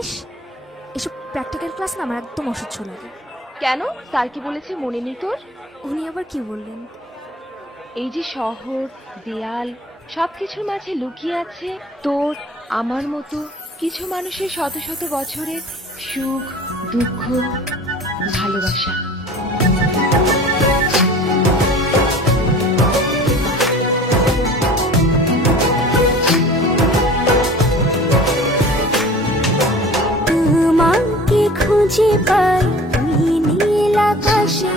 ইস, এসব practical class না আমার একদম অসহ্য লাগে। কেন, স্যার কি বলেছে মনে নেই তোর? উনি আবার কি বললেন? এই যে শহর, দেয়াল, সবকিছুর মাঝে লুকিয়ে আছে তোর আমার মতো কিছু মানুষের শত শত বছরের সুখ, দুঃখ, ভালোবাসা। তোমাকে খুঁজে পাই ওই নীল আকাশে,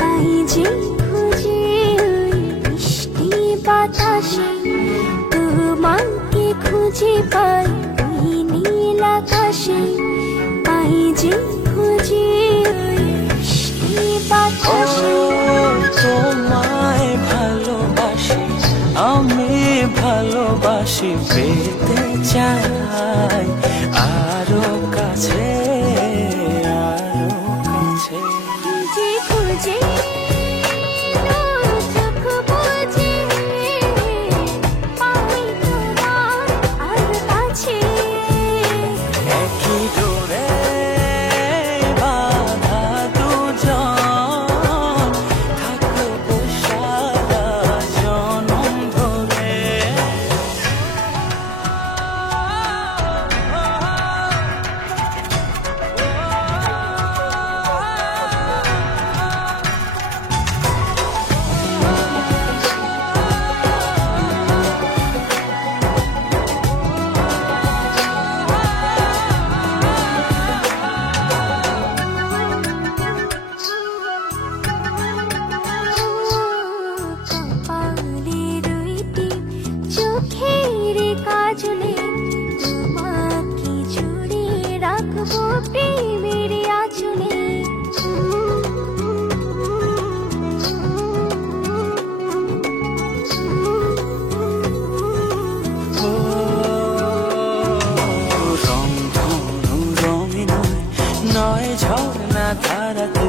পাই যে খুঁজে ওই বৃষ্টি বাতাসে। তোমাকে খুঁজে পাই ওই নীল আকাশে, পাই যে খুঁজে ওই বৃষ্টি বাতাসে। তোমায় ভালোবাসি, আমি ভালোবাসি, পেতে চাই আরো কাছে, আরো কাছে। খুঁজে খুঁজে চোখ বুজে পাই তোমার আর কাছে। একই ডোরে বাঁধা দুজন, থাকবো সারা জনম ধরে। কপালে দুইটি চোখের কাজলে, তোমাকে জুড়ে রাখবো প্রেমের আঁচলে। রংধনু রঙে নয়, নয় ঝর্ণা ধারাতে,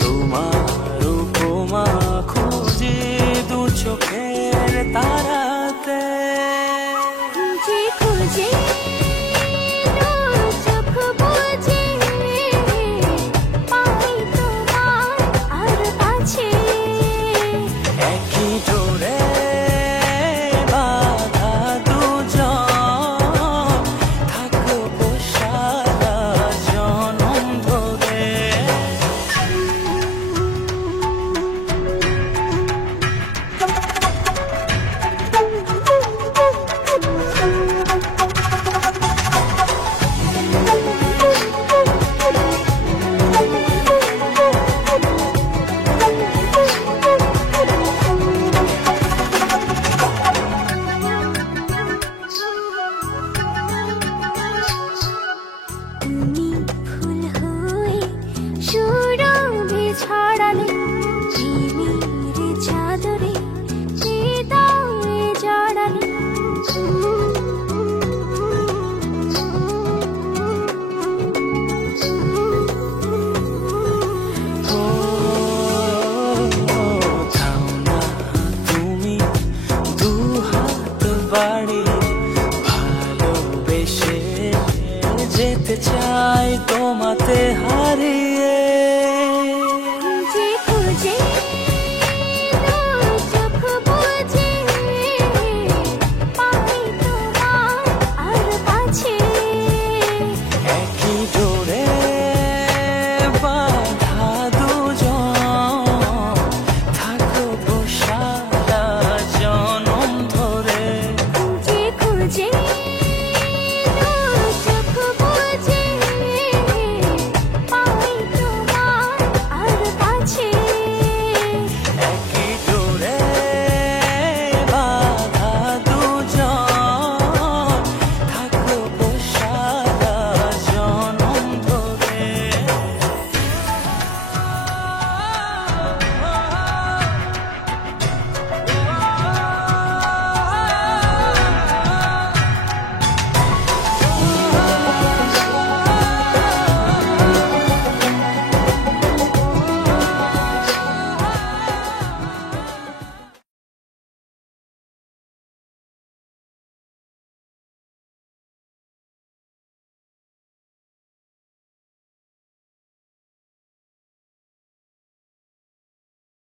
তোমার উপমা খুঁজে দু চোখের তারাতে। খুঁজে খুঁজে চোখ বুজে পাই তোমার আর কাছে। একই ডোরে বাঁধা দুজন, থাকবো সারা জনম ধরে। তুমি ফুল হয়ে সুরভি ছড়ালে, প্রেমের চাদরে হৃদয়ে জড়ালে। ও থাও না তুমি দু হাত বাড়িয়ে, ভালোবেসে যেতে চাই তোমাতে।